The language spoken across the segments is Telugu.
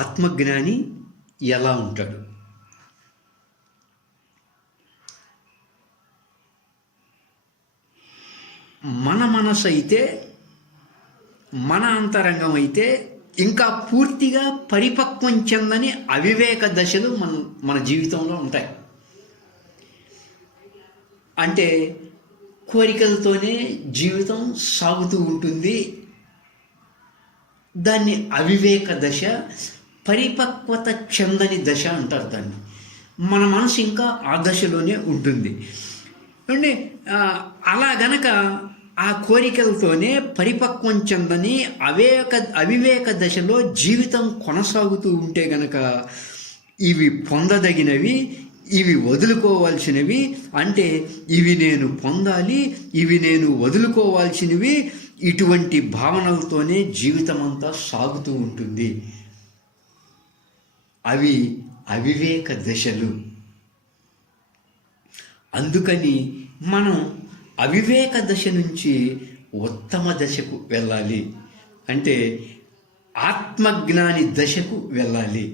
ఆత్మజ్ఞాని ఎలా ఉంటాడు? మన మనసు అయితే, మన అంతరంగం అయితే ఇంకా పూర్తిగా పరిపక్వం చెందని అవివేక దశలు మన జీవితంలో ఉంటాయి. అంటే కోరికలతోనే జీవితం సాగుతూ ఉంటుంది. దాన్ని అవివేక దశ, పరిపక్వత చెందని దశ అంటారు దాన్ని. మన మనసు ఇంకా ఆ దశలోనే ఉంటుంది. అంటే అలా గనక ఆ కోరికలతోనే పరిపక్వం చెందని అవివేక దశలో జీవితం కొనసాగుతూ ఉంటే గనక ఇవి పొందదగినవి, ఇవి వదులుకోవాల్సినవి, అంటే ఇవి నేను పొందాలి, ఇవి నేను వదులుకోవాల్సినవి, ఇటువంటి భావనలతోనే జీవితం అంతా సాగుతూ ఉంటుంది. అవి అవివేక దశలు. అందుకని మనం అవివేక దశ నుంచి ఉత్తమ దశకు వెళ్ళాలి, అంటే ఆత్మజ్ఞాని దశకు వెళ్ళాలి.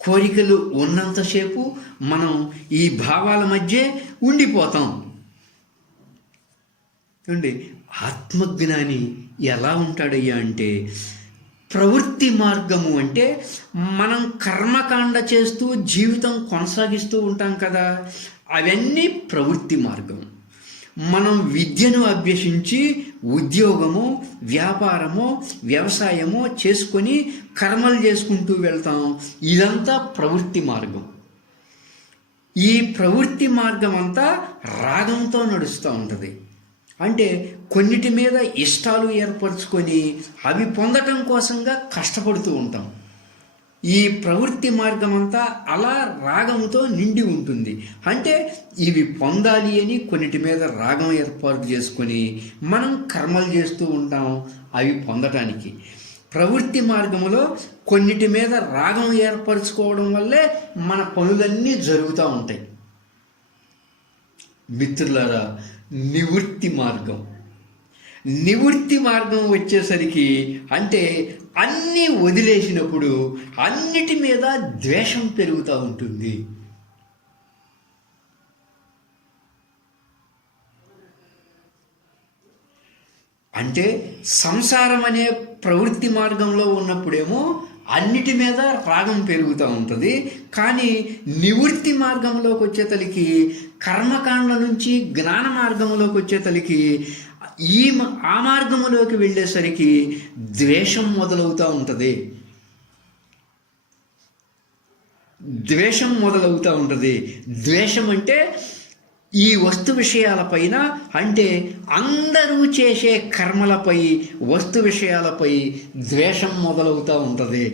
కోరికలు ఉన్నంతసేపు మనం ఈ భావాల మధ్య ఉండిపోతాం. చూడండి, ఆత్మజ్ఞాని ఎలా ఉంటాడయ్యా అంటే, ప్రవృత్తి మార్గము అంటే మనం కర్మకాండ చేస్తూ జీవితం కొనసాగిస్తూ ఉంటాం కదా, అవన్నీ ప్రవృత్తి మార్గం. మనం విద్యను అభ్యసించి ఉద్యోగము, వ్యాపారము, వ్యవసాయము చేసుకొని కర్మలు చేసుకుంటూ వెళ్తాం. ఇదంతా ప్రవృత్తి మార్గం. ఈ ప్రవృత్తి మార్గం అంతా రాగంతో నడుస్తూ ఉంటుంది. అంటే కొన్నిటి మీద ఇష్టాలు ఏర్పరచుకొని అవి పొందటం కోసంగా కష్టపడుతూ ఉంటాం. ఈ ప్రవృత్తి మార్గం అంతా అలా రాగంతో నిండి ఉంటుంది. అంటే ఇవి పొందాలి అని కొన్నిటి మీద రాగం ఏర్పాటు చేసుకొని మనం కర్మలు చేస్తూ ఉంటాం అవి పొందటానికి. ప్రవృత్తి మార్గంలో కొన్నిటి మీద రాగం ఏర్పరచుకోవడం వల్లే మన పనులన్నీ జరుగుతూ ఉంటాయి. మిత్రులారా, నివృత్తి మార్గం వచ్చేసరికి అంటే అన్నీ వదిలేసినప్పుడు అన్నిటి మీద ద్వేషం పెరుగుతూ ఉంటుంది. అంటే సంసారం అనే ప్రవృత్తి మార్గంలో ఉన్నప్పుడేమో అన్నిటి మీద రాగం పెరుగుతూ ఉంటుంది. కానీ నివృత్తి మార్గంలోకి వచ్చేతలికి, కర్మకాండ నుంచి జ్ఞాన మార్గంలోకి వచ్చేతలికి, ఆ మార్గంలోకి వెళ్ళేసరికి ద్వేషం మొదలవుతూ ఉంటుంది. ద్వేషం అంటే ఈ వస్తు విషయాలపైన, అంటే అందరూ చేసే కర్మలపై, వస్తు విషయాలపై ద్వేషం మొదలవుతూ ఉంటుంది.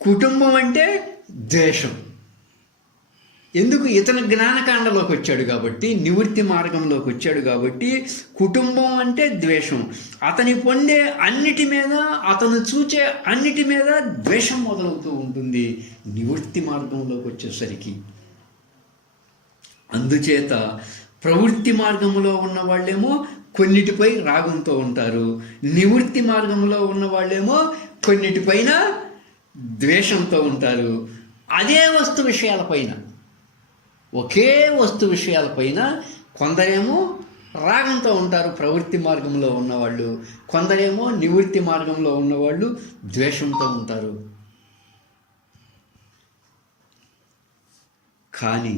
కుటుంబం అంటే ద్వేషం. ఎందుకు? ఇతను జ్ఞానకాండలోకి వచ్చాడు కాబట్టి, నివృత్తి మార్గంలోకి వచ్చాడు కాబట్టి కుటుంబం అంటే ద్వేషం. అతని పొందే అన్నిటి మీద, అతను చూచే అన్నిటి మీద ద్వేషం మొదలవుతూ ఉంటుంది నివృత్తి మార్గంలోకి వచ్చేసరికి. అందుచేత ప్రవృత్తి మార్గంలో ఉన్న వాళ్ళేమో కొన్నిటిపై రాగంతో ఉంటారు, నివృత్తి మార్గంలో ఉన్న వాళ్ళేమో కొన్నిటిపైన ద్వేషంతో ఉంటారు. అదే వస్తు విషయాలపైన, ఒకే వస్తు విషయాలపైన కొందరేమో రాగంతో ఉంటారు ప్రవృత్తి మార్గంలో ఉన్నవాళ్ళు, కొందరేమో నివృత్తి మార్గంలో ఉన్నవాళ్ళు ద్వేషంతో ఉంటారు. కానీ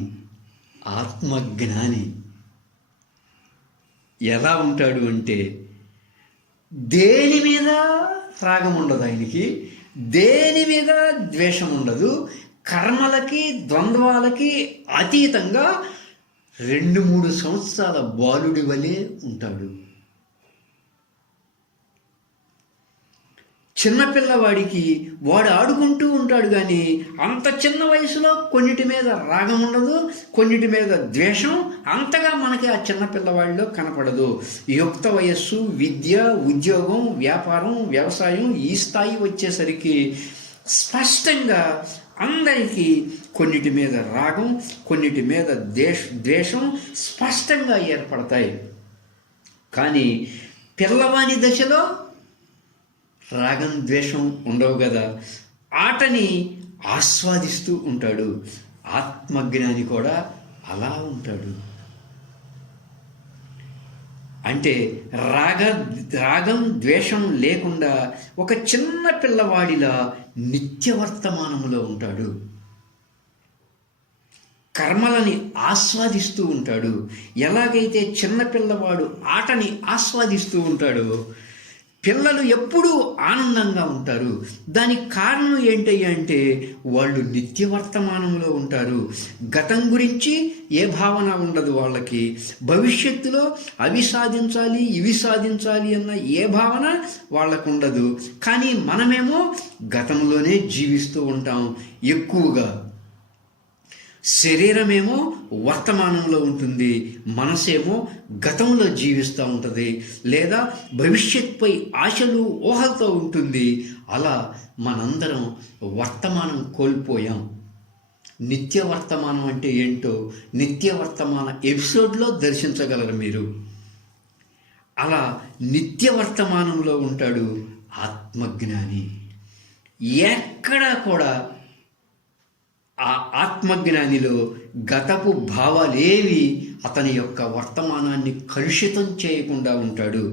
ఆత్మజ్ఞాని ఎలా ఉంటాడు అంటే, దేని మీద రాగం ఉండదు ఆయనకి, దేని మీద ద్వేషం ఉండదు. కర్మలకి, ద్వంద్వాలకి అతీతంగా 2-3 సంవత్సరాల బాలుడి వలె ఉంటాడు. చిన్నపిల్లవాడికి వాడు ఆడుకుంటూ ఉంటాడు, కానీ అంత చిన్న వయసులో కొన్నిటి మీద రాగం ఉండదు, కొన్నిటి మీద ద్వేషం అంతగా మనకి ఆ చిన్నపిల్లవాడిలో కనపడదు. యుక్త వయస్సు, విద్య, ఉద్యోగం, వ్యాపారం, వ్యవసాయం ఈ స్థాయి వచ్చేసరికి స్పష్టంగా అందరికీ కొన్నిటి మీద రాగం, కొన్నిటి మీద ద్వేషం స్పష్టంగా ఏర్పడతాయి. కానీ పిల్లవాని దశలో రాగం ద్వేషం ఉండవు కదా, ఆటని ఆస్వాదిస్తూ ఉంటాడు. ఆత్మజ్ఞాని కూడా అలా ఉంటాడు. అంటే రాగం ద్వేషం లేకుండా ఒక చిన్న పిల్లవాడిలా నిత్యవర్తమానంలో ఉంటాడు. కర్మలని ఆస్వాదిస్తూ ఉంటాడు. ఎలాగైతే చిన్నపిల్లవాడు ఆటని ఆస్వాదిస్తూ ఉంటాడో పిల్లలు ఎప్పుడూ ఆనందంగా ఉంటారు. దానికి కారణం ఏంటయ్యా అంటే వాళ్ళు నిత్యవర్తమానంలో ఉంటారు. గతం గురించి ఏ భావన ఉండదు వాళ్ళకి. భవిష్యత్తులో అవి సాధించాలి ఇవి సాధించాలి అన్న ఏ భావన వాళ్ళకు ఉండదు. కానీ మనమేమో గతంలోనే జీవిస్తూ ఉంటాం ఎక్కువగా. శరీరమేమో వర్తమానంలో ఉంటుంది, మనసేమో గతంలో జీవిస్తూ ఉంటుంది, లేదా భవిష్యత్పై ఆశలు ఊహలతో ఉంటుంది. అలా మనందరం వర్తమానం కోల్పోయాం. నిత్య వర్తమానం అంటే ఏంటో నిత్య వర్తమాన ఎపిసోడ్లో దర్శించగలరు మీరు. అలా నిత్య వర్తమానంలో ఉంటాడు ఆత్మజ్ఞాని. ఎక్కడా కూడా ఆ ఆత్మజ్ఞానిలో గతపు భావాలేవి అతని యొక్క వర్తమానాన్ని కలుషితం చేయకుండా ఉంటాడు.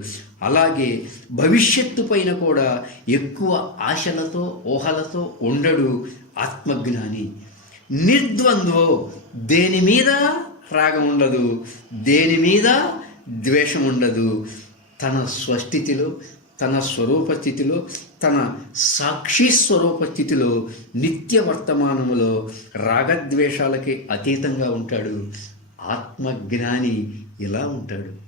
అలాగే భవిష్యత్తు పైన కూడా ఎక్కువ ఆశలతో ఊహలతో ఉండడు ఆత్మజ్ఞాని. నిర్ద్వంద్వో, దేని మీద రాగం ఉండదు, దేని మీద ద్వేషం ఉండదు. తన స్వస్థితిలో, తన స్వరూప స్థితిలో, తన సాక్షి స్వరూప స్థితిలో నిత్య వర్తమానములో రాగద్వేషాలకి అతీతంగా ఉంటాడు. ఆత్మజ్ఞాని ఇలా ఉంటాడు.